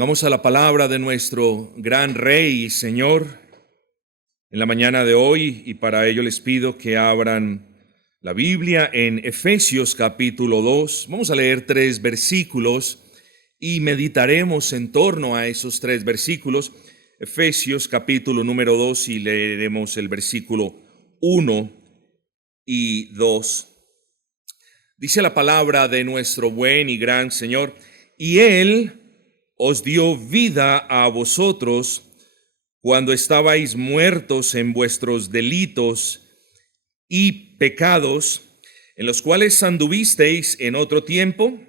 Vengamos a la palabra de nuestro gran Rey y Señor en la mañana de hoy, y para ello les pido que abran la Biblia en Efesios capítulo 2. Vamos a leer 3 versículos y meditaremos en torno a esos 3 versículos. Efesios capítulo número 2, y leeremos el versículo 1 y 2. Dice la palabra de nuestro buen y gran Señor: y Él os dio vida a vosotros cuando estabais muertos en vuestros delitos y pecados, en los cuales anduvisteis en otro tiempo,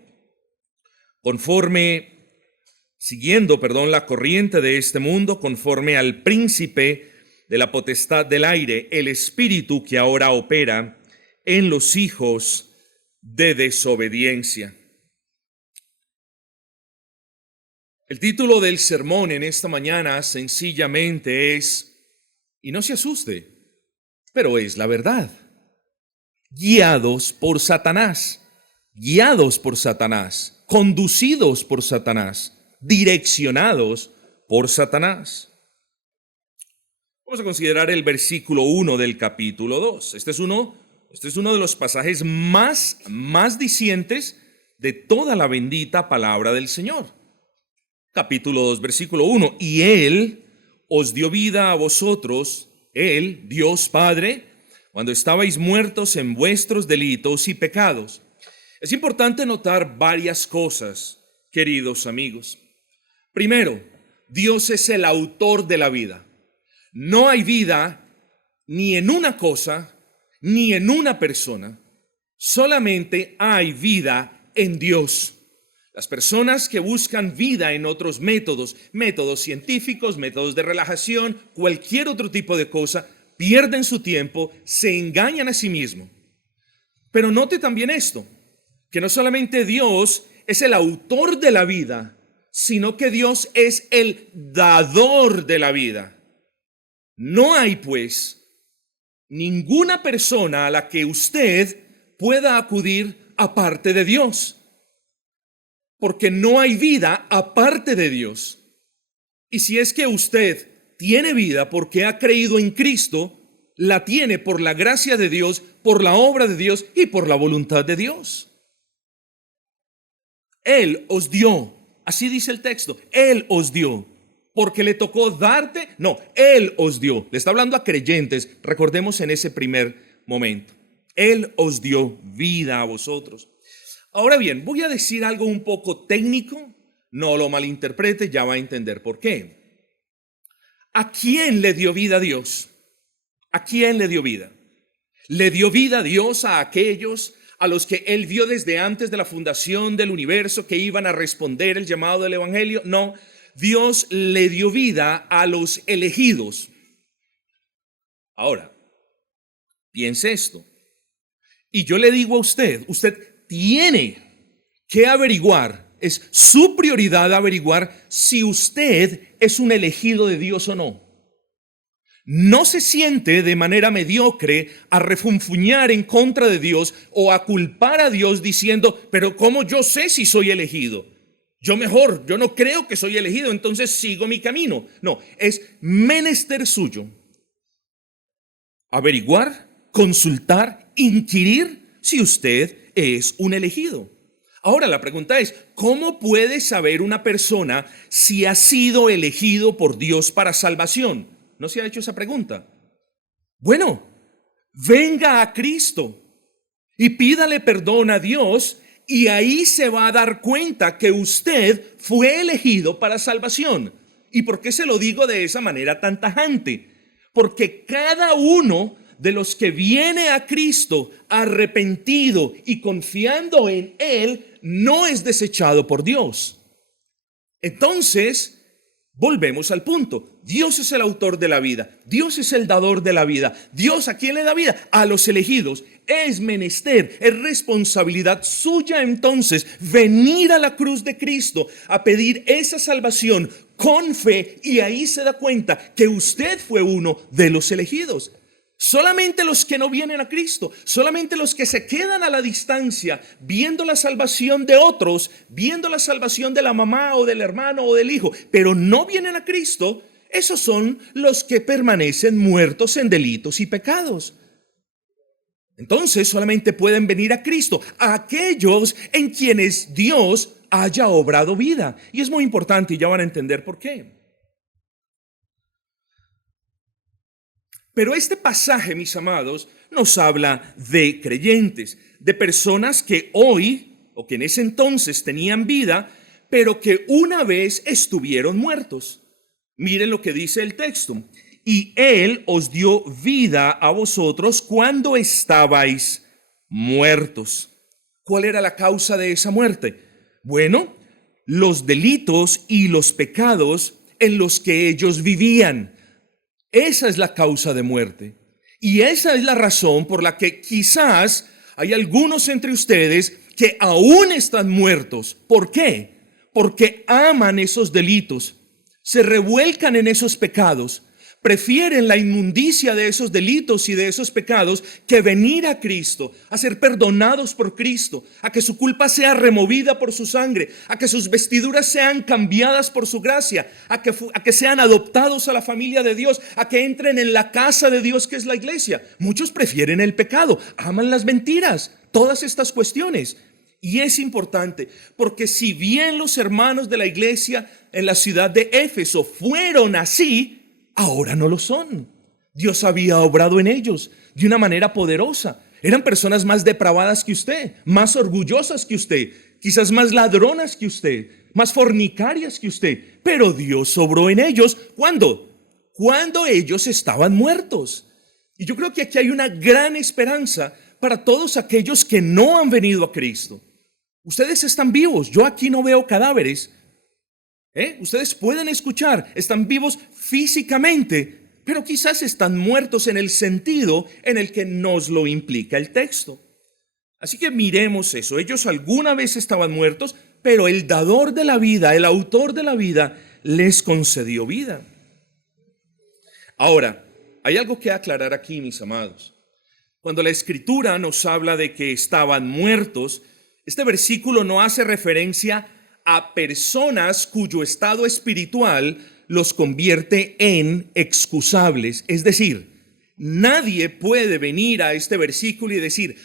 siguiendo la corriente de este mundo, conforme al príncipe de la potestad del aire, el espíritu que ahora opera en los hijos de desobediencia. El título del sermón en esta mañana sencillamente es, y no se asuste, pero es la verdad: guiados por Satanás, conducidos por Satanás, direccionados por Satanás. Vamos a considerar el versículo 1 del capítulo 2. Este es uno de los pasajes más dicientes de toda la bendita palabra del Señor. Capítulo 2, versículo 1. Y Él os dio vida a vosotros, Él, Dios Padre, cuando estabais muertos en vuestros delitos y pecados. Es importante notar varias cosas, queridos amigos. Primero, Dios es el autor de la vida. No hay vida ni en una cosa, ni en una persona. Solamente hay vida en Dios. Las personas que buscan vida en otros métodos científicos, métodos de relajación, cualquier otro tipo de cosa, pierden su tiempo, se engañan a sí mismos. Pero note también esto, que no solamente Dios es el autor de la vida, sino que Dios es el dador de la vida. No hay, pues, ninguna persona a la que usted pueda acudir aparte de Dios, porque no hay vida aparte de Dios. Y si es que usted tiene vida porque ha creído en Cristo, la tiene por la gracia de Dios, por la obra de Dios y por la voluntad de Dios. Él os dio, así dice el texto, Él os dio, porque le tocó darte. No, Él os dio. Le está hablando a creyentes, recordemos en ese primer momento. Él os dio vida a vosotros. Ahora bien, voy a decir algo un poco técnico, no lo malinterprete, ya va a entender por qué. ¿A quién le dio vida Dios? ¿A quién le dio vida? ¿Le dio vida Dios a aquellos a los que Él vio desde antes de la fundación del universo que iban a responder el llamado del Evangelio? No, Dios le dio vida a los elegidos. Ahora, piense esto. Y yo le digo a usted tiene que averiguar, es su prioridad averiguar si usted es un elegido de Dios o no. No se siente de manera mediocre a refunfuñar en contra de Dios o a culpar a Dios diciendo, pero ¿cómo yo sé si soy elegido? Yo no creo que soy elegido, entonces sigo mi camino. No, es menester suyo averiguar, consultar, inquirir si usted es un elegido. Ahora la pregunta es, ¿cómo puede saber una persona si ha sido elegido por Dios para salvación? ¿No se ha hecho esa pregunta? Bueno, venga a Cristo y pídale perdón a Dios, y ahí se va a dar cuenta que usted fue elegido para salvación. ¿Y por qué se lo digo de esa manera tan tajante? Porque cada uno de los que viene a Cristo arrepentido y confiando en Él, no es desechado por Dios. Entonces, volvemos al punto. Dios es el autor de la vida. Dios es el dador de la vida. Dios, ¿a quién le da vida? A los elegidos. Es menester, es responsabilidad suya entonces venir a la cruz de Cristo a pedir esa salvación con fe, y ahí se da cuenta que usted fue uno de los elegidos. Solamente los que no vienen a Cristo, solamente los que se quedan a la distancia, viendo la salvación de otros, viendo la salvación de la mamá o del hermano o del hijo, pero no vienen a Cristo, esos son los que permanecen muertos en delitos y pecados. Entonces solamente pueden venir a Cristo aquellos en quienes Dios haya obrado vida. Y es muy importante y ya van a entender por qué. Pero este pasaje, mis amados, nos habla de creyentes, de personas que hoy o que en ese entonces tenían vida, pero que una vez estuvieron muertos. Miren lo que dice el texto. Y Él os dio vida a vosotros cuando estabais muertos. ¿Cuál era la causa de esa muerte? Bueno, los delitos y los pecados en los que ellos vivían. Esa es la causa de muerte. Y esa es la razón por la que quizás hay algunos entre ustedes que aún están muertos. ¿Por qué? Porque aman esos delitos, se revuelcan en esos pecados, prefieren la inmundicia de esos delitos y de esos pecados que venir a Cristo, a ser perdonados por Cristo, a que su culpa sea removida por su sangre, a que sus vestiduras sean cambiadas por su gracia, a que sean adoptados a la familia de Dios, a que entren en la casa de Dios que es la iglesia. Muchos prefieren el pecado, aman las mentiras, todas estas cuestiones. Y es importante porque si bien los hermanos de la iglesia en la ciudad de Éfeso fueron así, ahora no lo son. Dios había obrado en ellos de una manera poderosa. Eran personas más depravadas que usted, más orgullosas que usted, quizás más ladronas que usted, más fornicarias que usted. Pero Dios obró en ellos. ¿Cuándo? Cuando ellos estaban muertos. Y yo creo que aquí hay una gran esperanza para todos aquellos que no han venido a Cristo. Ustedes están vivos. Yo aquí no veo cadáveres. Ustedes pueden escuchar, están vivos físicamente, pero quizás están muertos en el sentido en el que nos lo implica el texto. Así que miremos eso. Ellos alguna vez estaban muertos, pero el dador de la vida, el autor de la vida, les concedió vida. Ahora, hay algo que aclarar aquí, mis amados. Cuando la Escritura nos habla de que estaban muertos, este versículo no hace referencia a personas cuyo estado espiritual los convierte en excusables. Es decir, nadie puede venir a este versículo y decir,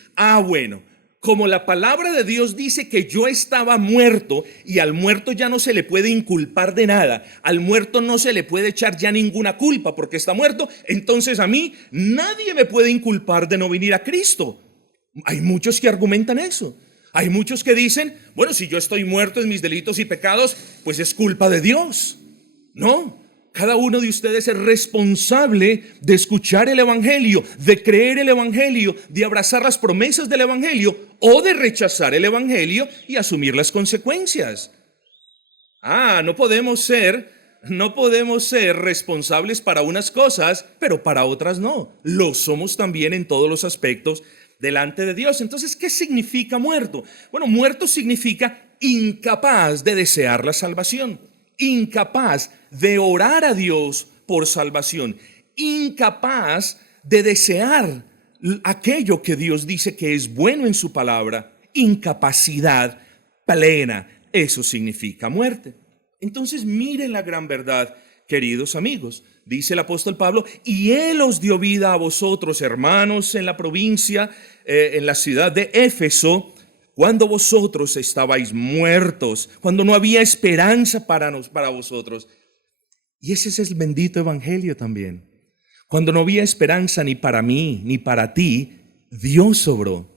bueno, como la palabra de Dios dice que yo estaba muerto y al muerto ya no se le puede inculpar de nada, al muerto no se le puede echar ya ninguna culpa porque está muerto, entonces a mí nadie me puede inculpar de no venir a Cristo. Hay muchos que argumentan eso. Hay muchos que dicen, bueno, si yo estoy muerto en mis delitos y pecados, pues es culpa de Dios. No, cada uno de ustedes es responsable de escuchar el Evangelio, de creer el Evangelio, de abrazar las promesas del Evangelio o de rechazar el Evangelio y asumir las consecuencias. No podemos ser responsables para unas cosas, pero para otras no. Lo somos también en todos los aspectos delante de Dios. Entonces, ¿qué significa muerto? Bueno, muerto significa incapaz de desear la salvación, incapaz de orar a Dios por salvación, incapaz de desear aquello que Dios dice que es bueno en su palabra, incapacidad plena. Eso significa muerte. Entonces, miren la gran verdad, queridos amigos. Dice el apóstol Pablo, y Él os dio vida a vosotros, hermanos, en la provincia, en la ciudad de Éfeso, cuando vosotros estabais muertos, cuando no había esperanza para vosotros. Y ese es el bendito evangelio también. Cuando no había esperanza ni para mí, ni para ti, Dios obró.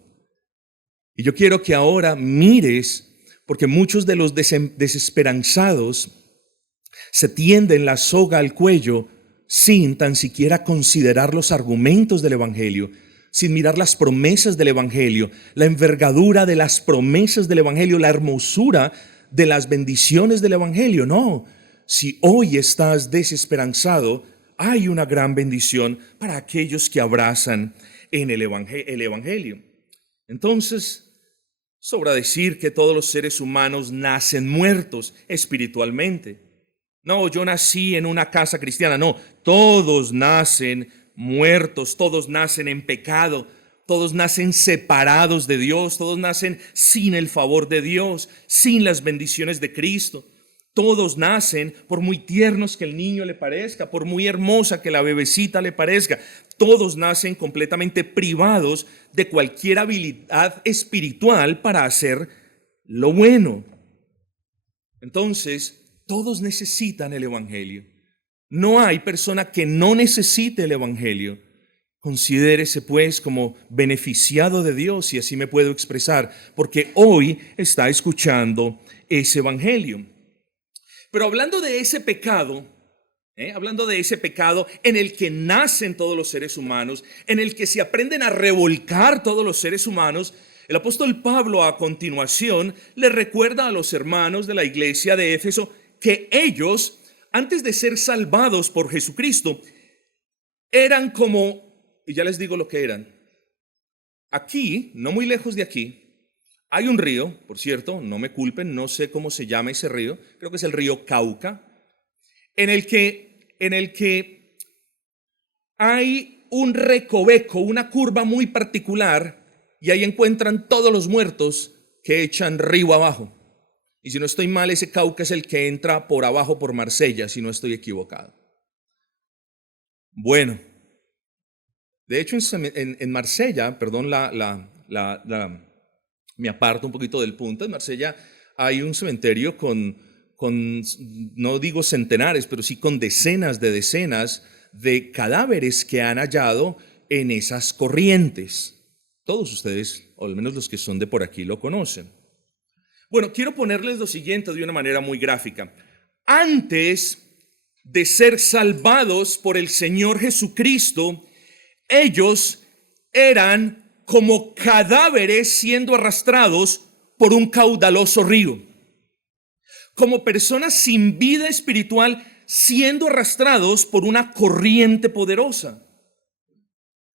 Y yo quiero que ahora mires, porque muchos de los desesperanzados se tienden la soga al cuello sin tan siquiera considerar los argumentos del evangelio, sin mirar las promesas del evangelio, la envergadura de las promesas del evangelio, la hermosura de las bendiciones del evangelio. No, si hoy estás desesperanzado, hay una gran bendición para aquellos que abrazan en el evangelio. Entonces, sobra decir que todos los seres humanos nacen muertos espiritualmente. No, yo nací en una casa cristiana. No, todos nacen muertos, todos nacen en pecado, todos nacen separados de Dios, todos nacen sin el favor de Dios, sin las bendiciones de Cristo. Todos nacen, por muy tiernos que el niño le parezca, por muy hermosa que la bebecita le parezca, todos nacen completamente privados de cualquier habilidad espiritual para hacer lo bueno. Entonces, todos necesitan el Evangelio. No hay persona que no necesite el Evangelio. Considérese pues como beneficiado de Dios, si así me puedo expresar, porque hoy está escuchando ese Evangelio. Pero hablando de ese pecado, en el que nacen todos los seres humanos, en el que se aprenden a revolcar todos los seres humanos, el apóstol Pablo a continuación le recuerda a los hermanos de la iglesia de Éfeso que ellos, antes de ser salvados por Jesucristo, eran como, y ya les digo lo que eran. Aquí, no muy lejos de aquí, hay un río, por cierto, no me culpen, no sé cómo se llama ese río, creo que es el río Cauca, en el que hay un recoveco, una curva muy particular, y ahí encuentran todos los muertos que echan río abajo. Y si no estoy mal, ese Cauca es el que entra por abajo por Marsella, si no estoy equivocado. Bueno, de hecho en Marsella, perdón, me aparto un poquito del punto. En Marsella hay un cementerio con, no digo centenares, pero sí con decenas de cadáveres que han hallado en esas corrientes. Todos ustedes, o al menos los que son de por aquí, lo conocen. Bueno, quiero ponerles lo siguiente de una manera muy gráfica. Antes de ser salvados por el Señor Jesucristo, ellos eran como cadáveres siendo arrastrados por un caudaloso río. Como personas sin vida espiritual siendo arrastrados por una corriente poderosa.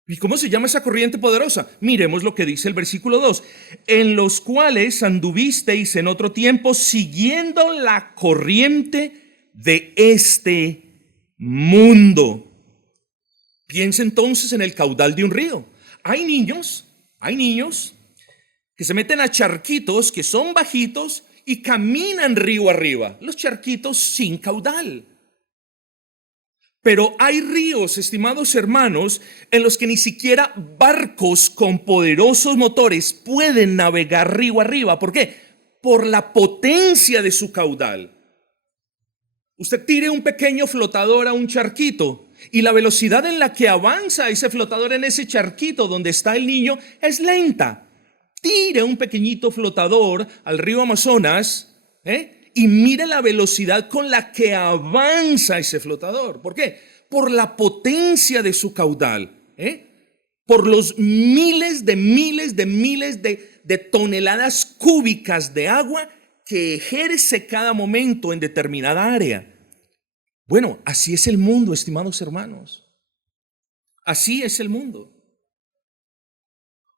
¿Y cómo se llama esa corriente poderosa? Miremos lo que dice el versículo 2. En los cuales anduvisteis en otro tiempo siguiendo la corriente de este mundo. Piensa entonces en el caudal de un río. Hay niños que se meten a charquitos que son bajitos y caminan río arriba. Los charquitos sin caudal. Pero hay ríos, estimados hermanos, en los que ni siquiera barcos con poderosos motores pueden navegar río arriba. ¿Por qué? Por la potencia de su caudal. Usted tire un pequeño flotador a un charquito y la velocidad en la que avanza ese flotador en ese charquito donde está el niño es lenta. Tire un pequeñito flotador al río Amazonas, y mire la velocidad con la que avanza ese flotador. ¿Por qué? Por la potencia de su caudal, por los miles de toneladas cúbicas de agua que ejerce cada momento en determinada área. Bueno, así es el mundo, estimados hermanos. Así es el mundo.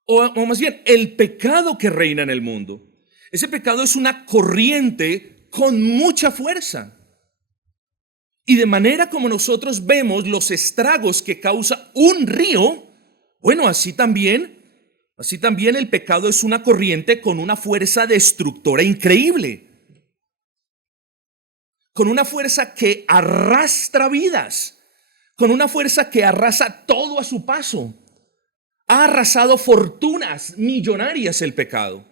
O más bien, el pecado que reina en el mundo. Ese pecado es una corriente con mucha fuerza. Y de manera como nosotros vemos los estragos que causa un río, bueno, así también el pecado es una corriente con una fuerza destructora increíble. Con una fuerza que arrastra vidas, con una fuerza que arrasa todo a su paso. Ha arrasado fortunas millonarias el pecado.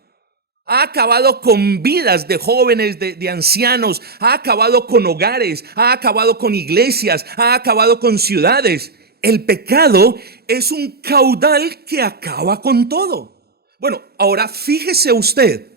Ha acabado con vidas de jóvenes, de ancianos, ha acabado con hogares, ha acabado con iglesias, ha acabado con ciudades. El pecado es un caudal que acaba con todo. Bueno, ahora fíjese usted,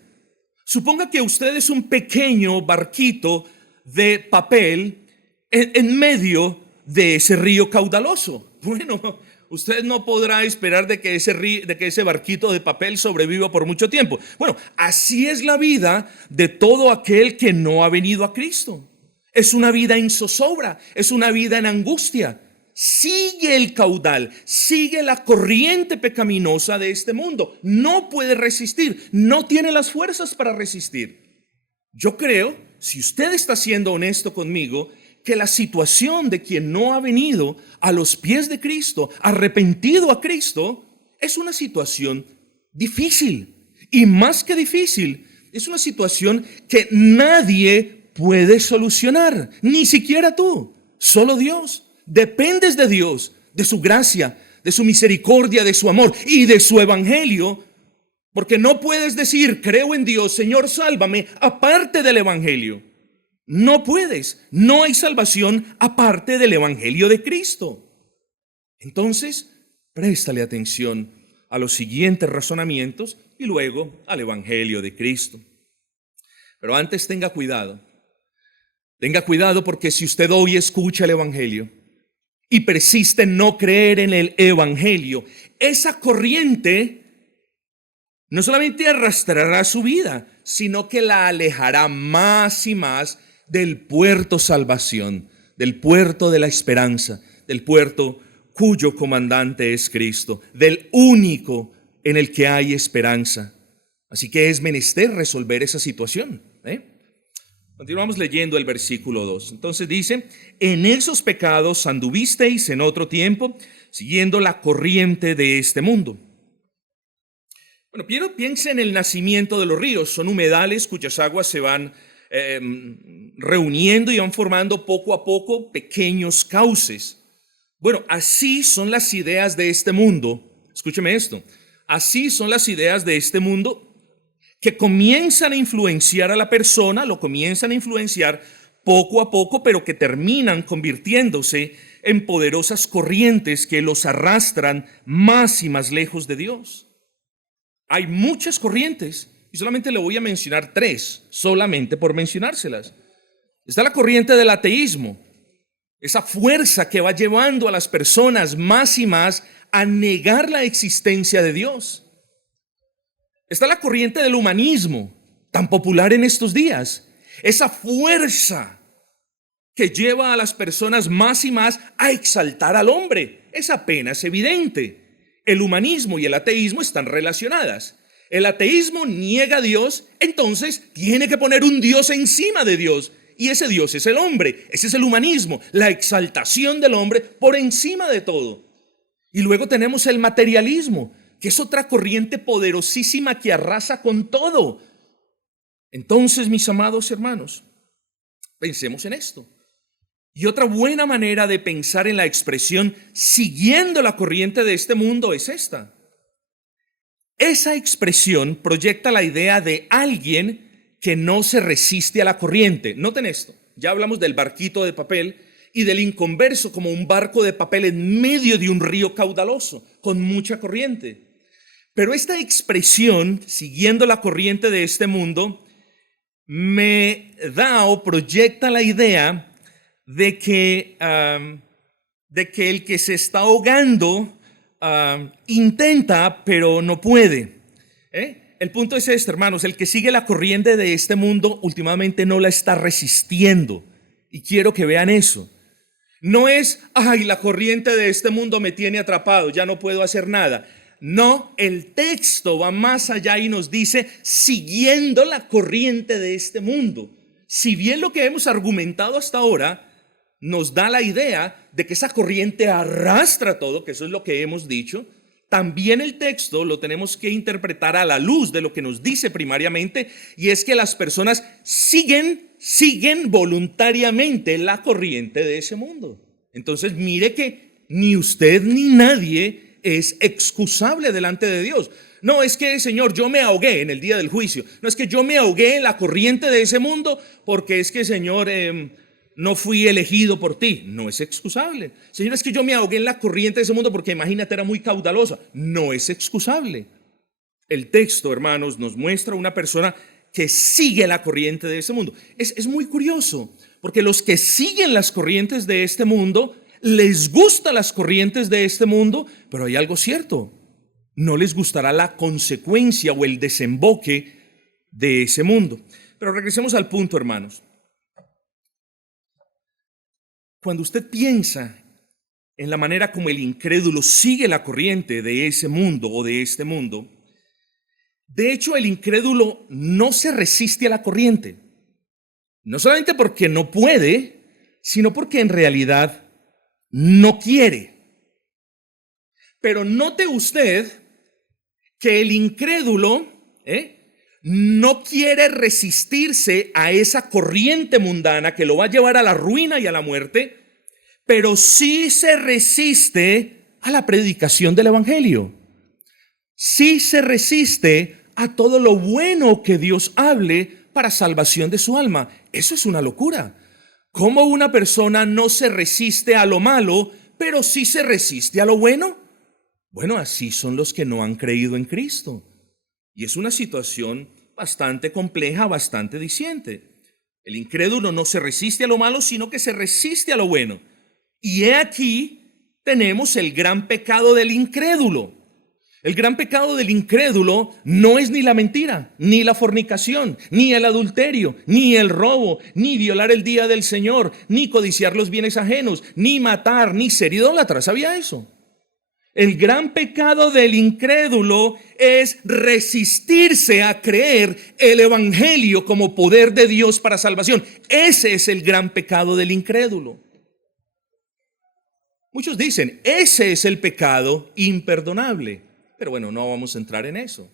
suponga que usted es un pequeño barquito de papel en medio de ese río caudaloso. Bueno, usted no podrá esperar de que ese barquito de papel sobreviva por mucho tiempo. Bueno, así es la vida de todo aquel que no ha venido a Cristo. Es una vida en zozobra, es una vida en angustia. Sigue el caudal, sigue la corriente pecaminosa de este mundo. No puede resistir, no tiene las fuerzas para resistir. Yo creo, si usted está siendo honesto conmigo, que la situación de quien no ha venido a los pies de Cristo, arrepentido a Cristo, es una situación difícil. Y más que difícil, es una situación que nadie puede solucionar, ni siquiera tú, solo Dios. Dependes de Dios, de su gracia, de su misericordia, de su amor y de su evangelio, porque no puedes decir, creo en Dios, Señor, sálvame, aparte del evangelio. No puedes, no hay salvación aparte del evangelio de Cristo. Entonces, préstale atención a los siguientes razonamientos y luego al evangelio de Cristo. Pero antes tenga cuidado porque si usted hoy escucha el evangelio y persiste en no creer en el evangelio, esa corriente no solamente arrastrará su vida, sino que la alejará más y más del puerto salvación, del puerto de la esperanza, del puerto cuyo comandante es Cristo, del único en el que hay esperanza. Así que es menester resolver esa situación. Continuamos leyendo el versículo 2. Entonces dice, en esos pecados anduvisteis en otro tiempo, siguiendo la corriente de este mundo. Bueno, piensa en el nacimiento de los ríos. Son humedales cuyas aguas se van reuniendo y van formando poco a poco pequeños cauces. Bueno, así son las ideas de este mundo. Escúcheme esto. Así son las ideas de este mundo que comienzan a influenciar a la persona, lo comienzan a influenciar poco a poco, pero que terminan convirtiéndose en poderosas corrientes que los arrastran más y más lejos de Dios. Hay muchas corrientes y solamente le voy a mencionar tres, solamente por mencionárselas. Está la corriente del ateísmo, esa fuerza que va llevando a las personas más y más a negar la existencia de Dios. Está la corriente del humanismo, tan popular en estos días, esa fuerza que lleva a las personas más y más a exaltar al hombre. Es apenas evidente. El humanismo y el ateísmo están relacionadas. El ateísmo niega a Dios, entonces tiene que poner un Dios encima de Dios. Y ese Dios es el hombre. Ese es el humanismo, la exaltación del hombre por encima de todo. Y luego tenemos el materialismo, que es otra corriente poderosísima que arrasa con todo. Entonces, mis amados hermanos, pensemos en esto. Y otra buena manera de pensar en la expresión siguiendo la corriente de este mundo es esta. Esa expresión proyecta la idea de alguien que no se resiste a la corriente. Noten esto, ya hablamos del barquito de papel y del inconverso como un barco de papel en medio de un río caudaloso, con mucha corriente. Pero esta expresión, siguiendo la corriente de este mundo, me da o proyecta la idea de que el que se está ahogando intenta, pero no puede. El punto es este, hermanos, el que sigue la corriente de este mundo últimamente no la está resistiendo. Y quiero que vean eso. No es, ay, la corriente de este mundo me tiene atrapado, ya no puedo hacer nada. No, el texto va más allá y nos dice, siguiendo la corriente de este mundo. Si bien lo que hemos argumentado hasta ahora nos da la idea de que esa corriente arrastra todo, que eso es lo que hemos dicho, también el texto lo tenemos que interpretar a la luz de lo que nos dice primariamente, y es que las personas siguen voluntariamente la corriente de ese mundo. Entonces mire que ni usted ni nadie es excusable delante de Dios. No es que, Señor, yo me ahogué en el día del juicio. No es que yo me ahogué en la corriente de ese mundo porque es que, Señor, no fui elegido por ti. No es excusable. Señor, es que yo me ahogué en la corriente de ese mundo porque imagínate era muy caudalosa. No es excusable. El texto, hermanos, nos muestra una persona que sigue la corriente de ese mundo. Es muy curioso porque los que siguen las corrientes de este mundo les gustan las corrientes de este mundo, pero hay algo cierto. No les gustará la consecuencia o el desemboque de ese mundo. Pero regresemos al punto, hermanos. Cuando usted piensa en la manera como el incrédulo sigue la corriente de ese mundo o de este mundo, de hecho el incrédulo no se resiste a la corriente. No solamente porque no puede, sino porque en realidad no quiere. Pero note usted que el incrédulo no quiere resistirse a esa corriente mundana que lo va a llevar a la ruina y a la muerte, pero sí se resiste a la predicación del evangelio. Sí se resiste a todo lo bueno que Dios hable para salvación de su alma. Eso es una locura. ¿Cómo una persona no se resiste a lo malo, pero sí se resiste a lo bueno? Bueno, así son los que no han creído en Cristo. Y es una situación bastante compleja, bastante diciente. El incrédulo no se resiste a lo malo, sino que se resiste a lo bueno. Y he aquí tenemos el gran pecado del incrédulo. El gran pecado del incrédulo no es ni la mentira, ni la fornicación, ni el adulterio, ni el robo, ni violar el día del Señor, ni codiciar los bienes ajenos, ni matar, ni ser idólatra. ¿Sabía eso? El gran pecado del incrédulo es resistirse a creer el evangelio como poder de Dios para salvación. Ese es el gran pecado del incrédulo. Muchos dicen, ese es el pecado imperdonable. Pero bueno, no vamos a entrar en eso.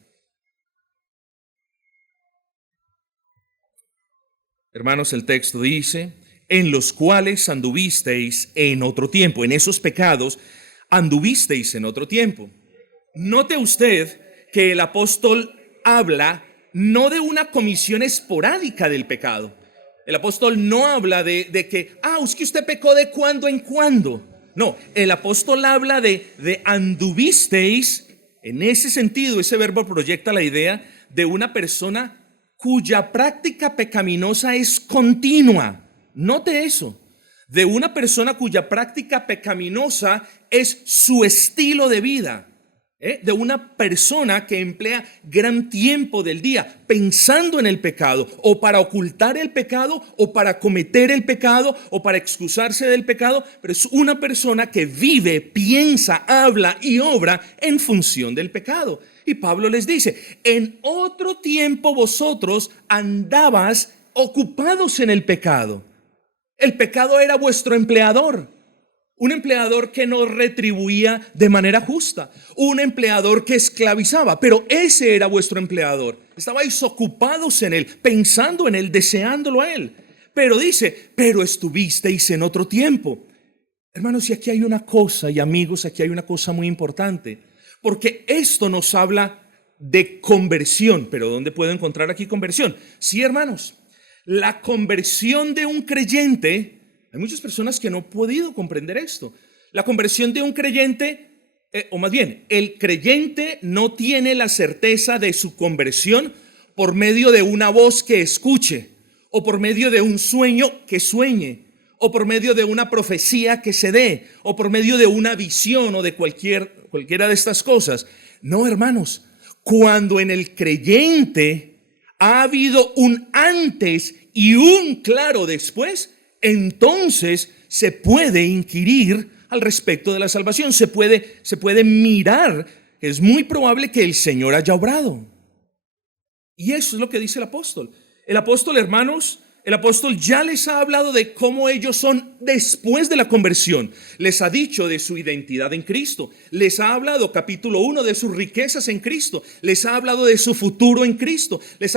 Hermanos, el texto dice, en los cuales anduvisteis en otro tiempo. En esos pecados anduvisteis en otro tiempo. Note usted que el apóstol habla no de una comisión esporádica del pecado. El apóstol no habla de que, es que usted pecó de cuando en cuando. No, el apóstol habla de anduvisteis. En ese sentido, ese verbo proyecta la idea de una persona cuya práctica pecaminosa es continua. Note eso. De una persona cuya práctica pecaminosa es su estilo de vida. De una persona que emplea gran tiempo del día pensando en el pecado, o para ocultar el pecado, o para cometer el pecado, o para excusarse del pecado, pero es una persona que vive, piensa, habla y obra en función del pecado. Y Pablo les dice, en otro tiempo vosotros andabas ocupados en el pecado. El pecado era vuestro empleador. Un empleador que no retribuía de manera justa, un empleador que esclavizaba, pero ese era vuestro empleador. Estabais ocupados en él, pensando en él, deseándolo a él. Pero dice, pero estuvisteis en otro tiempo. Hermanos, y aquí hay una cosa, y amigos, aquí hay una cosa muy importante, porque esto nos habla de conversión. Pero ¿dónde puedo encontrar aquí conversión? Sí, hermanos, la conversión de un creyente. Hay muchas personas que no han podido comprender esto. La conversión de un creyente, o más bien, el creyente no tiene la certeza de su conversión por medio de una voz que escuche, o por medio de un sueño que sueñe, o por medio de una profecía que se dé, o por medio de una visión o de cualquiera de estas cosas. No, hermanos, cuando en el creyente ha habido un antes y un claro después, entonces se puede inquirir al respecto de la salvación, se puede mirar que es muy probable que el Señor haya obrado. Y eso es lo que dice el apóstol. El apóstol, hermanos, el apóstol ya les ha hablado de cómo ellos son después de la conversión. Les ha dicho de su identidad en Cristo. Les ha hablado, capítulo 1, de sus riquezas en Cristo. Les ha hablado de su futuro en Cristo. Les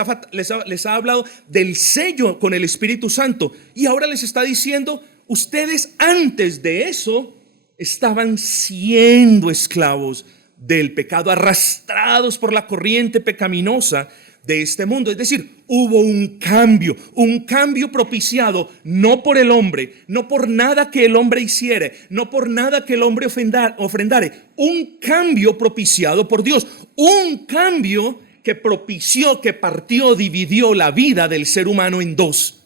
ha hablado del sello con el Espíritu Santo. Y ahora les está diciendo, ustedes antes de eso estaban siendo esclavos del pecado, arrastrados por la corriente pecaminosa de este mundo. Es decir, hubo un cambio propiciado no por el hombre, no por nada que el hombre hiciere, no por nada que el hombre ofrendare, un cambio propiciado por Dios, un cambio que propició, que partió, dividió la vida del ser humano en dos: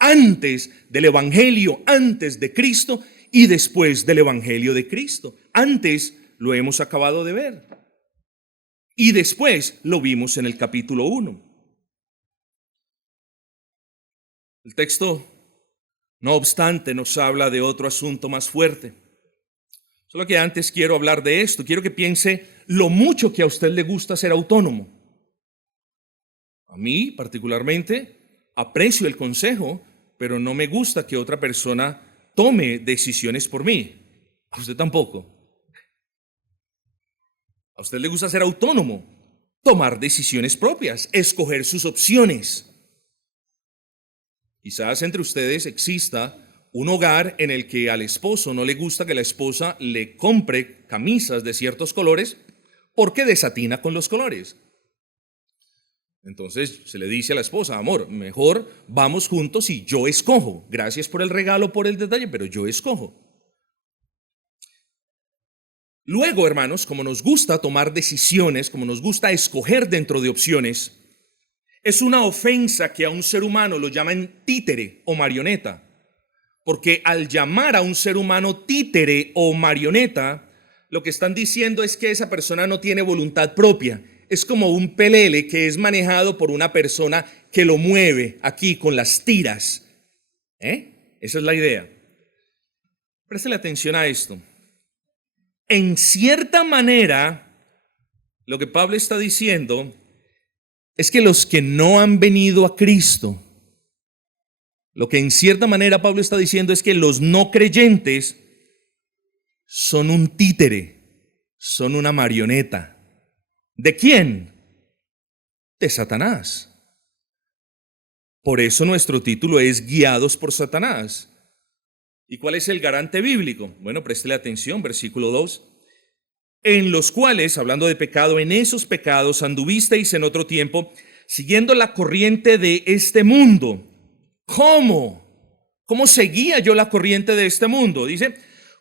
antes del evangelio, antes de Cristo, y después del evangelio de Cristo. Antes lo hemos acabado de ver. Y después lo vimos en el capítulo 1. El texto, no obstante, nos habla de otro asunto más fuerte. Solo que antes quiero hablar de esto. Quiero que piense lo mucho que a usted le gusta ser autónomo. A mí, particularmente, aprecio el consejo, pero no me gusta que otra persona tome decisiones por mí. A usted tampoco. A usted le gusta ser autónomo, tomar decisiones propias, escoger sus opciones. Quizás entre ustedes exista un hogar en el que al esposo no le gusta que la esposa le compre camisas de ciertos colores porque desatina con los colores. Entonces se le dice a la esposa: amor, mejor vamos juntos y yo escojo. Gracias por el regalo, por el detalle, pero yo escojo. Luego, hermanos, como nos gusta tomar decisiones, como nos gusta escoger dentro de opciones, es una ofensa que a un ser humano lo llaman títere o marioneta. Porque al llamar a un ser humano títere o marioneta, lo que están diciendo es que esa persona no tiene voluntad propia. Es como un pelele que es manejado por una persona que lo mueve aquí con las tiras. Esa es la idea. Préstele atención a esto. En cierta manera, lo que Pablo está diciendo es que los que no han venido a Cristo, lo que en cierta manera Pablo está diciendo es que los no creyentes son un títere, son una marioneta. ¿De quién? De Satanás. Por eso nuestro título es Guiados por Satanás. ¿Y cuál es el garante bíblico? Bueno, préstele atención, versículo 2. En los cuales, hablando de pecado, en esos pecados anduvisteis en otro tiempo, siguiendo la corriente de este mundo. ¿Cómo? ¿Cómo seguía yo la corriente de este mundo? Dice,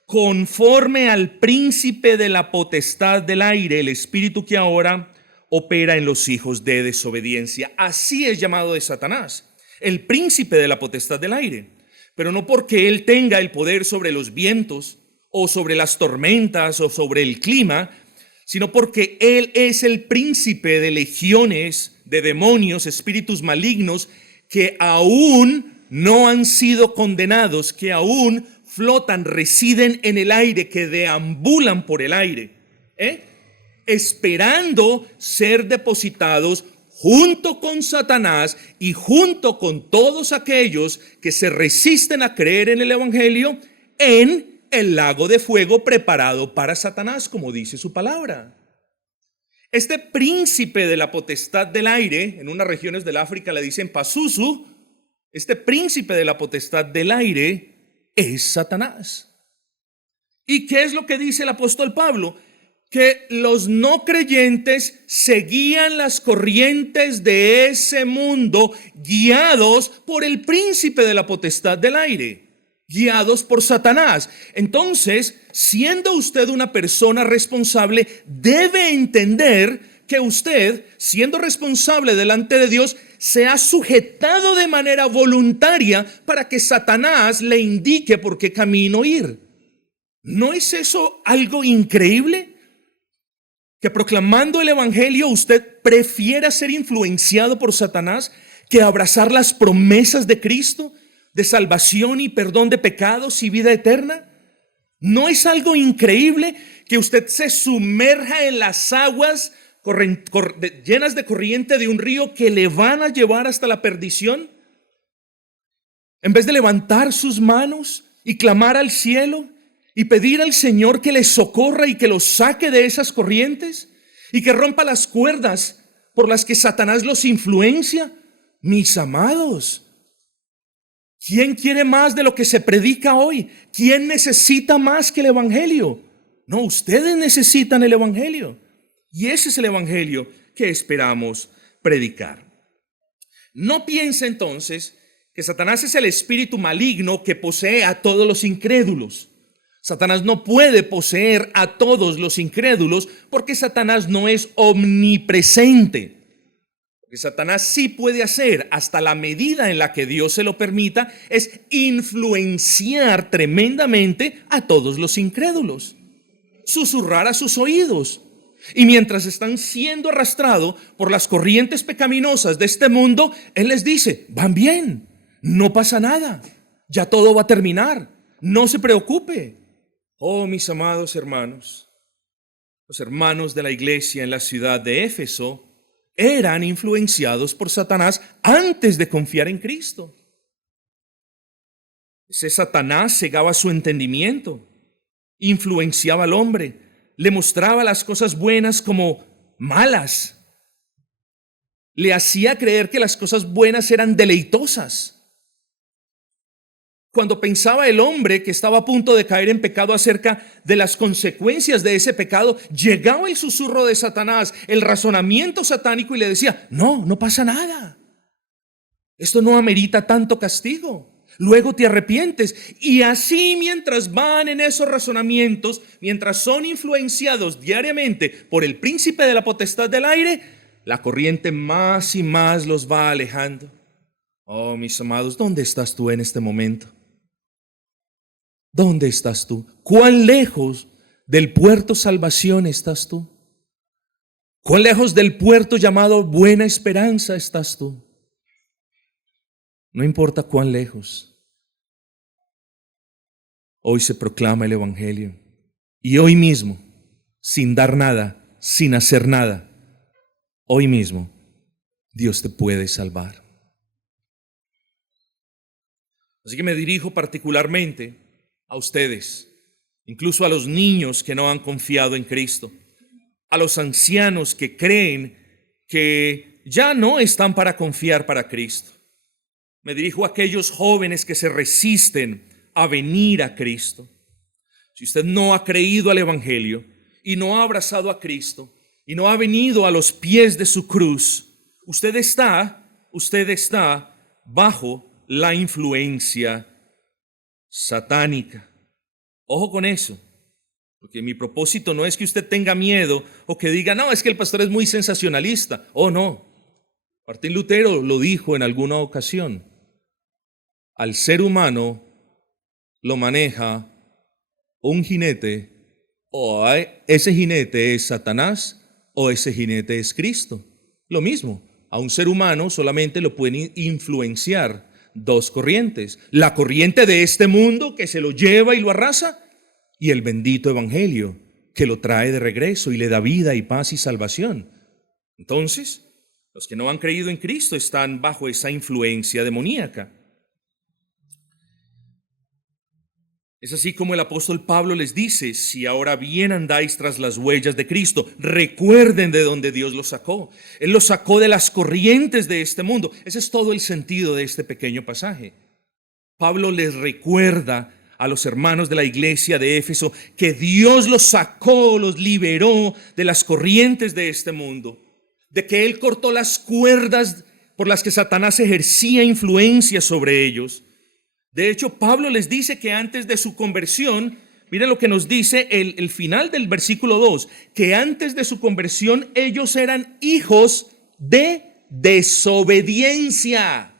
conforme al príncipe de la potestad del aire, el espíritu que ahora opera en los hijos de desobediencia. Así es llamado de Satanás, el príncipe de la potestad del aire. Pero no porque él tenga el poder sobre los vientos, o sobre las tormentas, o sobre el clima, sino porque él es el príncipe de legiones, de demonios, espíritus malignos, que aún no han sido condenados, que aún flotan, residen en el aire, que deambulan por el aire, esperando ser depositados junto con Satanás y junto con todos aquellos que se resisten a creer en el Evangelio en el lago de fuego preparado para Satanás, como dice su palabra. Este príncipe de la potestad del aire, en unas regiones del África le dicen Pazuzu, este príncipe de la potestad del aire es Satanás. ¿Y qué es lo que dice el apóstol Pablo? Que los no creyentes seguían las corrientes de ese mundo guiados por el príncipe de la potestad del aire, guiados por Satanás. Entonces, siendo usted una persona responsable, debe entender que usted, siendo responsable delante de Dios, se ha sujetado de manera voluntaria para que Satanás le indique por qué camino ir. ¿No es eso algo increíble? Que proclamando el Evangelio usted prefiera ser influenciado por Satanás que abrazar las promesas de Cristo, de salvación y perdón de pecados y vida eterna. ¿No es algo increíble que usted se sumerja en las aguas llenas de corriente de un río que le van a llevar hasta la perdición? En vez de levantar sus manos y clamar al cielo y pedir al Señor que le socorra y que lo saque de esas corrientes y que rompa las cuerdas por las que Satanás los influencia. Mis amados, ¿quién quiere más de lo que se predica hoy? ¿Quién necesita más que el Evangelio? No, ustedes necesitan el Evangelio. Y ese es el Evangelio que esperamos predicar. No piense entonces que Satanás es el espíritu maligno que posee a todos los incrédulos. Satanás no puede poseer a todos los incrédulos porque Satanás no es omnipresente. Lo que Satanás sí puede hacer, hasta la medida en la que Dios se lo permita, es influenciar tremendamente a todos los incrédulos, susurrar a sus oídos. Y mientras están siendo arrastrados por las corrientes pecaminosas de este mundo, Él les dice, van bien, no pasa nada, ya todo va a terminar, no se preocupe. Oh, mis amados hermanos, los hermanos de la iglesia en la ciudad de Éfeso eran influenciados por Satanás antes de confiar en Cristo. Ese Satanás cegaba su entendimiento, influenciaba al hombre, le mostraba las cosas buenas como malas, le hacía creer que las cosas buenas eran deleitosas. Cuando pensaba el hombre que estaba a punto de caer en pecado acerca de las consecuencias de ese pecado, llegaba el susurro de Satanás, el razonamiento satánico y le decía, no pasa nada. Esto no amerita tanto castigo. Luego te arrepientes. Y así mientras van en esos razonamientos, mientras son influenciados diariamente por el príncipe de la potestad del aire, la corriente más y más los va alejando. Oh, mis amados, ¿dónde estás tú en este momento? ¿Dónde estás tú? ¿Cuán lejos del puerto salvación estás tú? ¿Cuán lejos del puerto llamado Buena Esperanza estás tú? No importa cuán lejos. Hoy se proclama el Evangelio. Y hoy mismo, sin dar nada, sin hacer nada, hoy mismo, Dios te puede salvar. Así que me dirijo particularmente a ustedes, incluso a los niños que no han confiado en Cristo, a los ancianos que creen que ya no están para confiar para Cristo. Me dirijo a aquellos jóvenes que se resisten a venir a Cristo. Si usted no ha creído al Evangelio y no ha abrazado a Cristo y no ha venido a los pies de su cruz, usted está bajo la influencia satánica. Ojo con eso, porque mi propósito no es que usted tenga miedo o que diga, no, es que el pastor es muy sensacionalista. Oh, no. Martín Lutero lo dijo en alguna ocasión. Al ser humano lo maneja un jinete, o ese jinete es Satanás o ese jinete es Cristo. Lo mismo, a un ser humano solamente lo pueden influenciar dos corrientes: la corriente de este mundo que se lo lleva y lo arrasa, y el bendito evangelio que lo trae de regreso y le da vida y paz y salvación. Entonces, los que no han creído en Cristo están bajo esa influencia demoníaca. Es así como el apóstol Pablo les dice: si ahora bien andáis tras las huellas de Cristo, recuerden de dónde Dios los sacó. Él los sacó de las corrientes de este mundo. Ese es todo el sentido de este pequeño pasaje. Pablo les recuerda a los hermanos de la iglesia de Éfeso que Dios los sacó, los liberó de las corrientes de este mundo, de que Él cortó las cuerdas por las que Satanás ejercía influencia sobre ellos. De hecho, Pablo les dice que antes de su conversión, miren lo que nos dice el final del versículo 2, que antes de su conversión ellos eran hijos de desobediencia.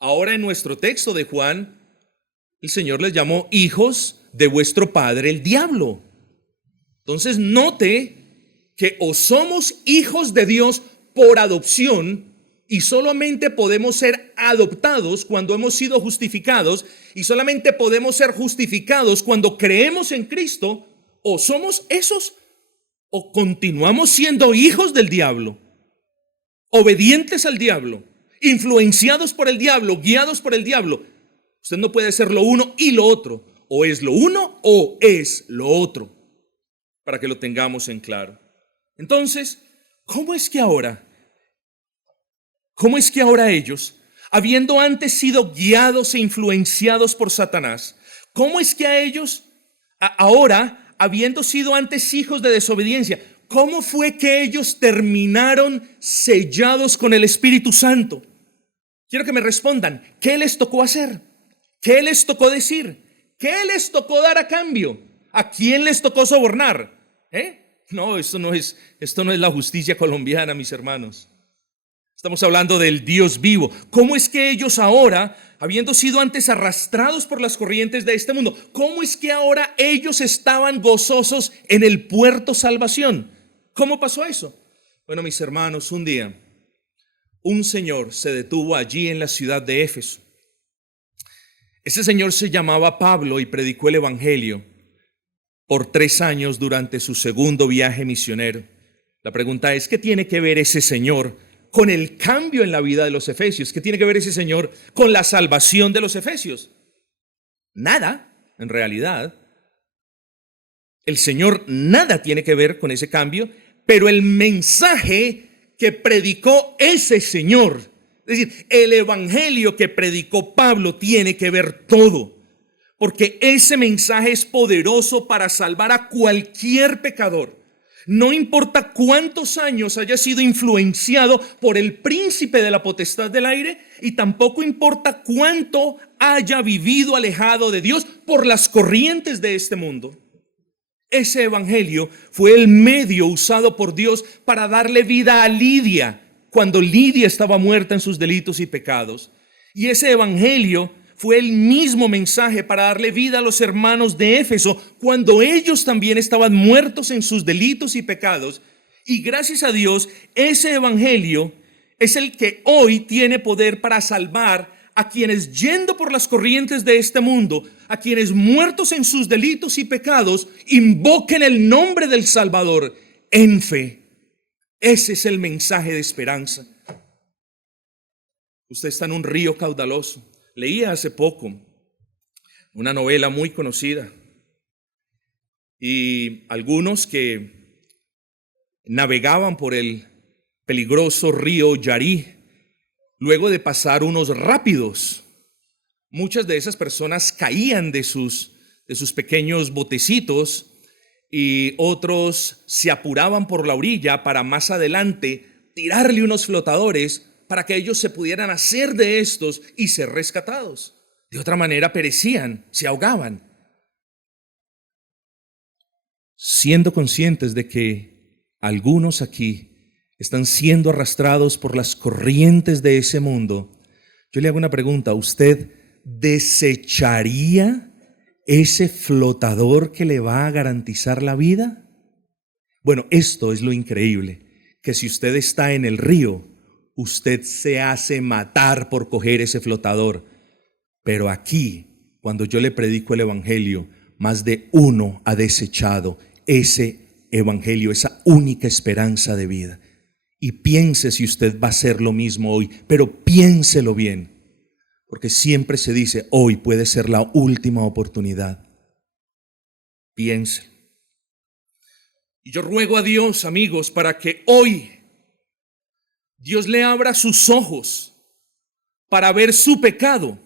Ahora en nuestro texto de Juan, el Señor les llamó hijos de vuestro padre el diablo. Entonces note que o somos hijos de Dios por adopción, y solamente podemos ser adoptados cuando hemos sido justificados, y solamente podemos ser justificados cuando creemos en Cristo. O somos esos, o continuamos siendo hijos del diablo, obedientes al diablo, influenciados por el diablo, guiados por el diablo. Usted no puede ser lo uno y lo otro. O es lo uno o es lo otro, para que lo tengamos en claro. Entonces, ¿cómo es que ahora ellos, habiendo antes sido guiados e influenciados por Satanás, cómo es que a ellos, ahora, habiendo sido antes hijos de desobediencia, cómo fue que ellos terminaron sellados con el Espíritu Santo? Quiero que me respondan, ¿qué les tocó hacer? ¿Qué les tocó decir? ¿Qué les tocó dar a cambio? ¿A quién les tocó sobornar? No, esto no es la justicia colombiana, mis hermanos. Estamos hablando del Dios vivo. ¿Cómo es que ellos ahora, habiendo sido antes arrastrados por las corrientes de este mundo, cómo es que ahora ellos estaban gozosos en el puerto salvación? ¿Cómo pasó eso? Bueno, mis hermanos, un día un señor se detuvo allí en la ciudad de Éfeso. Ese señor se llamaba Pablo y predicó el evangelio por 3 años durante su segundo viaje misionero. La pregunta es, ¿qué tiene que ver ese señor con el cambio en la vida de los efesios? ¿Qué tiene que ver ese señor con la salvación de los efesios? nada, en realidad. El Señor nada tiene que ver con ese cambio, pero el mensaje que predicó ese Señor, es decir, el evangelio que predicó Pablo tiene que ver todo, porque ese mensaje es poderoso para salvar a cualquier pecador. No importa cuántos años haya sido influenciado por el príncipe de la potestad del aire, y tampoco importa cuánto haya vivido alejado de Dios por las corrientes de este mundo. Ese evangelio fue el medio usado por Dios para darle vida a Lidia cuando Lidia estaba muerta en sus delitos y pecados. Y ese evangelio fue el mismo mensaje para darle vida a los hermanos de Éfeso cuando ellos también estaban muertos en sus delitos y pecados. Y gracias a Dios, ese evangelio es el que hoy tiene poder para salvar a quienes, yendo por las corrientes de este mundo, a quienes muertos en sus delitos y pecados, invoquen el nombre del Salvador en fe. Ese es el mensaje de esperanza. Usted está en un río caudaloso. Leía hace poco una novela muy conocida, y algunos que navegaban por el peligroso río Yarí, luego de pasar unos rápidos, muchas de esas personas caían de sus pequeños botecitos, y otros se apuraban por la orilla para más adelante tirarle unos flotadores para que ellos se pudieran hacer de estos y ser rescatados. De otra manera perecían, se ahogaban. Siendo conscientes de que algunos aquí están siendo arrastrados por las corrientes de ese mundo, yo le hago una pregunta: ¿usted desecharía ese flotador que le va a garantizar la vida? Bueno, esto es lo increíble, que si usted está en el río, usted se hace matar por coger ese flotador. Pero aquí, cuando yo le predico el evangelio, más de uno ha desechado ese evangelio, esa única esperanza de vida. Y piense si usted va a hacer lo mismo hoy, pero piénselo bien, porque siempre se dice, hoy puede ser la última oportunidad. Piense. Y yo ruego a Dios, amigos, para que hoy Dios le abra sus ojos para ver su pecado.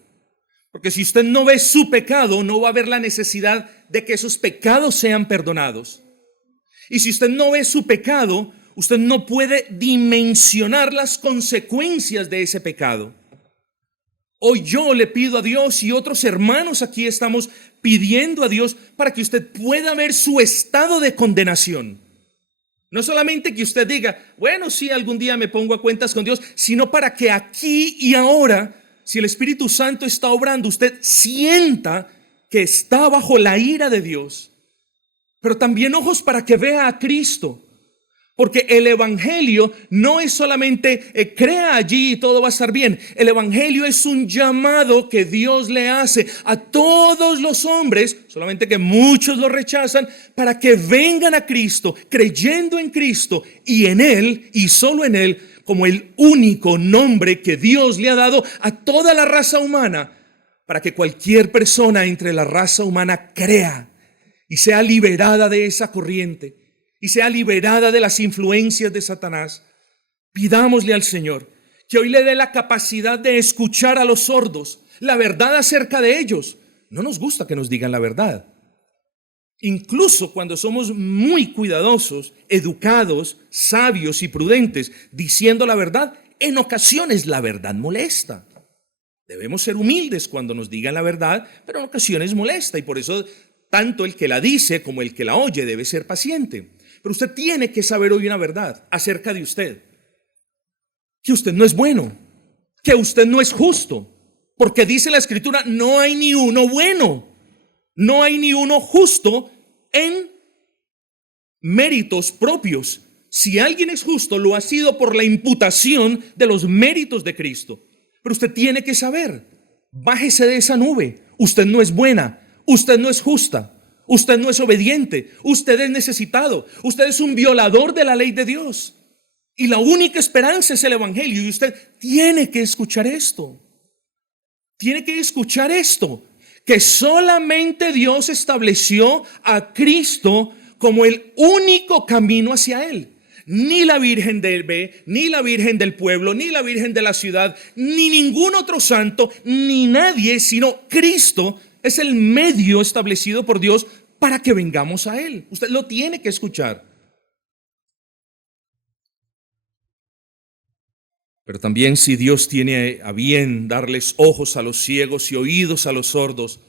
Porque si usted no ve su pecado, no va a haber la necesidad de que esos pecados sean perdonados. Y si usted no ve su pecado, usted no puede dimensionar las consecuencias de ese pecado. Hoy yo le pido a Dios, y otros hermanos aquí estamos pidiendo a Dios, para que usted pueda ver su estado de condenación. No solamente que usted diga, bueno, sí, algún día me pongo a cuentas con Dios, sino para que aquí y ahora, si el Espíritu Santo está obrando, usted sienta que está bajo la ira de Dios. Pero también ojos para que vea a Cristo. Porque el evangelio no es solamente crea allí y todo va a estar bien. El evangelio es un llamado que Dios le hace a todos los hombres, solamente que muchos lo rechazan, para que vengan a Cristo, creyendo en Cristo y en Él y solo en Él, como el único nombre que Dios le ha dado a toda la raza humana, para que cualquier persona entre la raza humana crea y sea liberada de esa corriente y sea liberada de las influencias de Satanás. Pidámosle al Señor que hoy le dé la capacidad de escuchar a los sordos la verdad acerca de ellos. No nos gusta que nos digan la verdad. Incluso cuando somos muy cuidadosos, educados, sabios y prudentes diciendo la verdad, en ocasiones la verdad molesta. Debemos ser humildes cuando nos digan la verdad, pero en ocasiones molesta, y por eso tanto el que la dice como el que la oye debe ser paciente. Pero usted tiene que saber hoy una verdad acerca de usted: que usted no es bueno, que usted no es justo, porque dice la Escritura, no hay ni uno bueno, no hay ni uno justo en méritos propios. Si alguien es justo, lo ha sido por la imputación de los méritos de Cristo. Pero usted tiene que saber, bájese de esa nube. Usted no es buena, usted no es justa, usted no es obediente, usted es necesitado, usted es un violador de la ley de Dios. Y la única esperanza es el evangelio, y usted tiene que escuchar esto. Tiene que escuchar esto, que solamente Dios estableció a Cristo como el único camino hacia Él. Ni la Virgen del B, ni la Virgen del pueblo, ni la Virgen de la ciudad, ni ningún otro santo, ni nadie, sino Cristo es el medio establecido por Dios para que vengamos a Él. Usted lo tiene que escuchar. Pero también si Dios tiene a bien darles ojos a los ciegos y oídos a los sordos,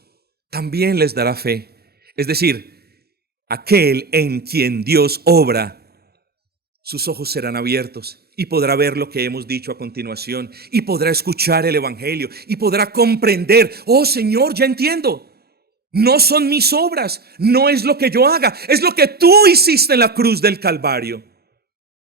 también les dará fe. Es decir, aquel en quien Dios obra, sus ojos serán abiertos y podrá ver lo que hemos dicho a continuación y podrá escuchar el evangelio y podrá comprender, oh Señor, ya entiendo. No son mis obras, no es lo que yo haga, es lo que tú hiciste en la cruz del Calvario.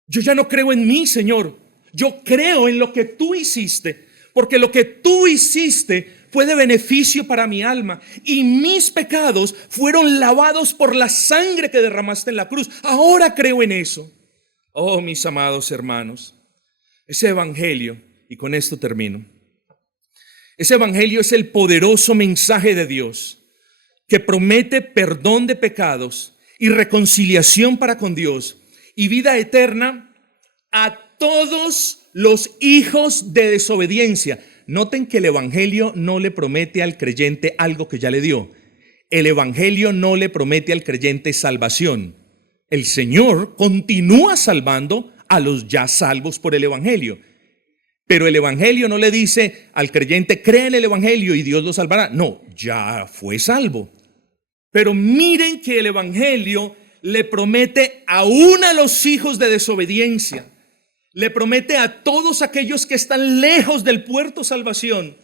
Yo ya no creo en mí, Señor. Yo creo en lo que tú hiciste, porque lo que tú hiciste fue de beneficio para mi alma y mis pecados fueron lavados por la sangre que derramaste en la cruz. Ahora creo en eso. Oh, mis amados hermanos, ese evangelio, y con esto termino, ese evangelio es el poderoso mensaje de Dios que promete perdón de pecados y reconciliación para con Dios y vida eterna a todos los hijos de desobediencia. Noten que el evangelio no le promete al creyente algo que ya le dio. El evangelio no le promete al creyente salvación. El Señor continúa salvando a los ya salvos por el evangelio. Pero el evangelio no le dice al creyente, cree en el evangelio y Dios lo salvará. No, ya fue salvo. Pero miren que el evangelio le promete aún a los hijos de desobediencia. Le promete a todos aquellos que están lejos del puerto salvación.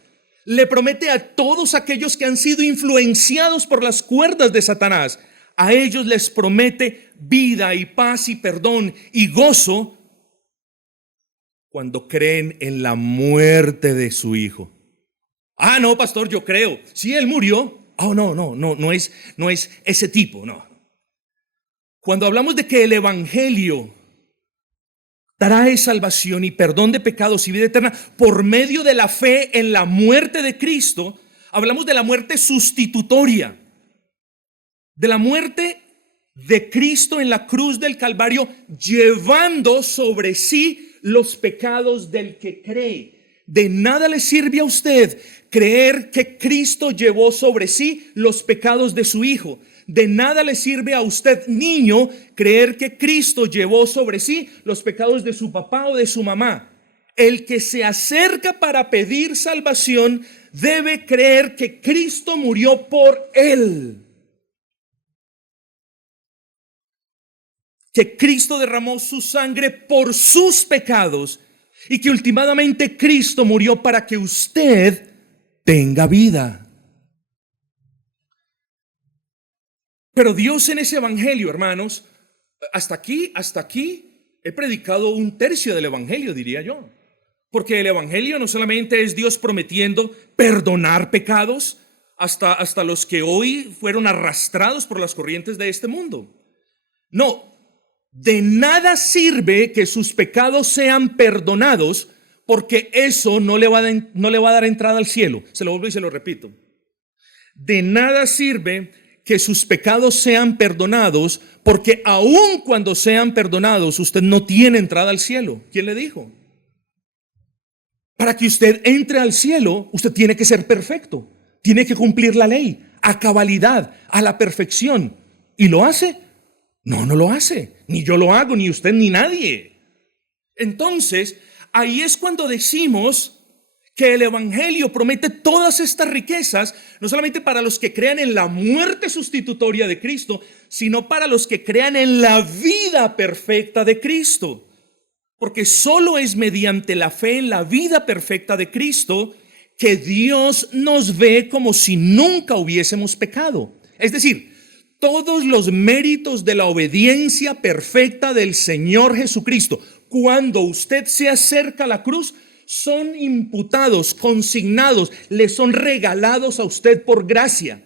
Le promete a todos aquellos que han sido influenciados por las cuerdas de Satanás. A ellos les promete vida y paz y perdón y gozo cuando creen en la muerte de su Hijo. Ah, no, pastor, yo creo. Sí, Él murió. Oh, no es ese tipo, no. Cuando hablamos de que el evangelio trae salvación y perdón de pecados y vida eterna por medio de la fe en la muerte de Cristo, hablamos de la muerte sustitutoria. De la muerte de Cristo en la cruz del Calvario, llevando sobre sí los pecados del que cree. De nada le sirve a usted creer que Cristo llevó sobre sí los pecados de su Hijo. De nada le sirve a usted, niño, creer que Cristo llevó sobre sí los pecados de su papá o de su mamá. El que se acerca para pedir salvación debe creer que Cristo murió por él. Que Cristo derramó su sangre por sus pecados y que últimamente Cristo murió para que usted tenga vida. Pero Dios en ese evangelio, hermanos, hasta aquí he predicado un tercio del evangelio, diría yo. Porque el evangelio no solamente es Dios prometiendo perdonar pecados hasta los que hoy fueron arrastrados por las corrientes de este mundo. No. De nada sirve que sus pecados sean perdonados, porque eso no le va a dar entrada al cielo. Se lo vuelvo y se lo repito. De nada sirve que sus pecados sean perdonados, porque aun cuando sean perdonados, usted no tiene entrada al cielo. ¿Quién le dijo? Para que usted entre al cielo, usted tiene que ser perfecto. Tiene que cumplir la ley a cabalidad, a la perfección. ¿Y lo hace? No lo hace. Ni yo lo hago, ni usted, ni nadie. Entonces, ahí es cuando decimos que el evangelio promete todas estas riquezas, no solamente para los que crean en la muerte sustitutoria de Cristo, sino para los que crean en la vida perfecta de Cristo. Porque solo es mediante la fe en la vida perfecta de Cristo que Dios nos ve como si nunca hubiésemos pecado. Es decir, todos los méritos de la obediencia perfecta del Señor Jesucristo, cuando usted se acerca a la cruz, son imputados, consignados, le son regalados a usted por gracia.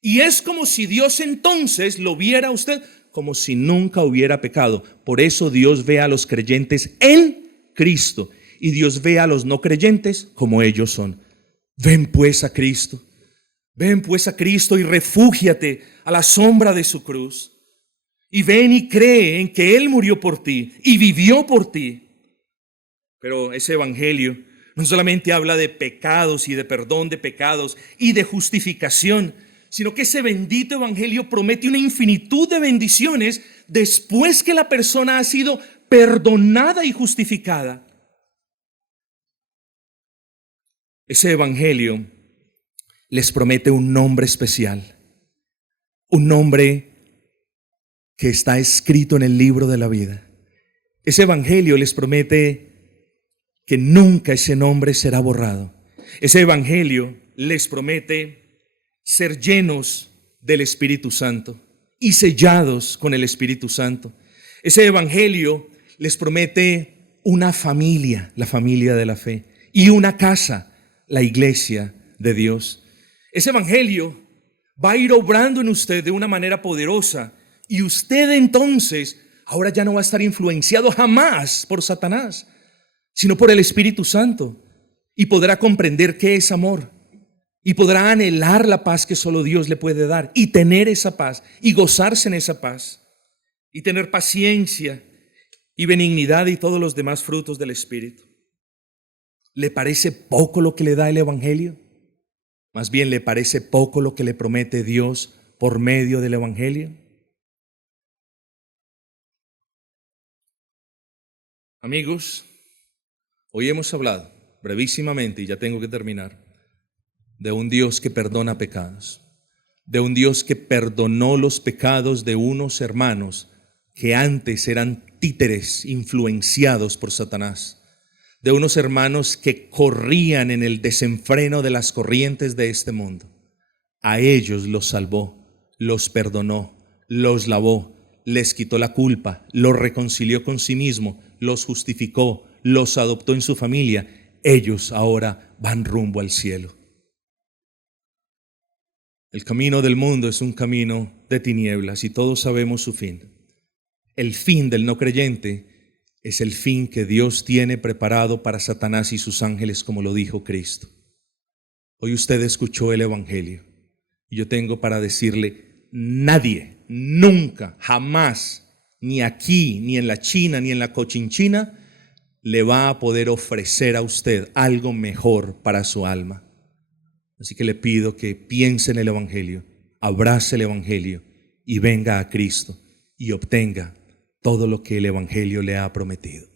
Y es como si Dios entonces lo viera a usted como si nunca hubiera pecado. Por eso Dios ve a los creyentes en Cristo y Dios ve a los no creyentes como ellos son. Ven pues a Cristo. Ven pues a Cristo y refúgiate a la sombra de su cruz. Y ven y cree en que Él murió por ti y vivió por ti. Pero ese evangelio no solamente habla de pecados y de perdón de pecados y de justificación, sino que ese bendito evangelio promete una infinitud de bendiciones después que la persona ha sido perdonada y justificada. Ese evangelio les promete un nombre especial, un nombre que está escrito en el libro de la vida. Ese evangelio les promete que nunca ese nombre será borrado. Ese evangelio les promete ser llenos del Espíritu Santo y sellados con el Espíritu Santo. Ese evangelio les promete una familia, la familia de la fe, y una casa, la iglesia de Dios. Ese evangelio va a ir obrando en usted de una manera poderosa, y usted entonces ahora ya no va a estar influenciado jamás por Satanás, sino por el Espíritu Santo, y podrá comprender qué es amor, y podrá anhelar la paz que solo Dios le puede dar, y tener esa paz, y gozarse en esa paz, y tener paciencia y benignidad y todos los demás frutos del Espíritu. ¿Le parece poco lo que le da el evangelio? Más bien, ¿le parece poco lo que le promete Dios por medio del evangelio? Amigos, hoy hemos hablado brevísimamente, y ya tengo que terminar, de un Dios que perdona pecados, de un Dios que perdonó los pecados de unos hermanos que antes eran títeres influenciados por Satanás, de unos hermanos que corrían en el desenfreno de las corrientes de este mundo. A ellos los salvó, los perdonó, los lavó, les quitó la culpa, los reconcilió con sí mismo, los justificó, los adoptó en su familia. Ellos ahora van rumbo al cielo. El camino del mundo es un camino de tinieblas y todos sabemos su fin. El fin del no creyente es el fin que Dios tiene preparado para Satanás y sus ángeles, como lo dijo Cristo. Hoy usted escuchó el evangelio y yo tengo para decirle: nadie, nunca, jamás, ni aquí, ni en la China, ni en la Cochinchina, le va a poder ofrecer a usted algo mejor para su alma. Así que le pido que piense en el evangelio, abrace el evangelio y venga a Cristo y obtenga todo lo que el evangelio le ha prometido.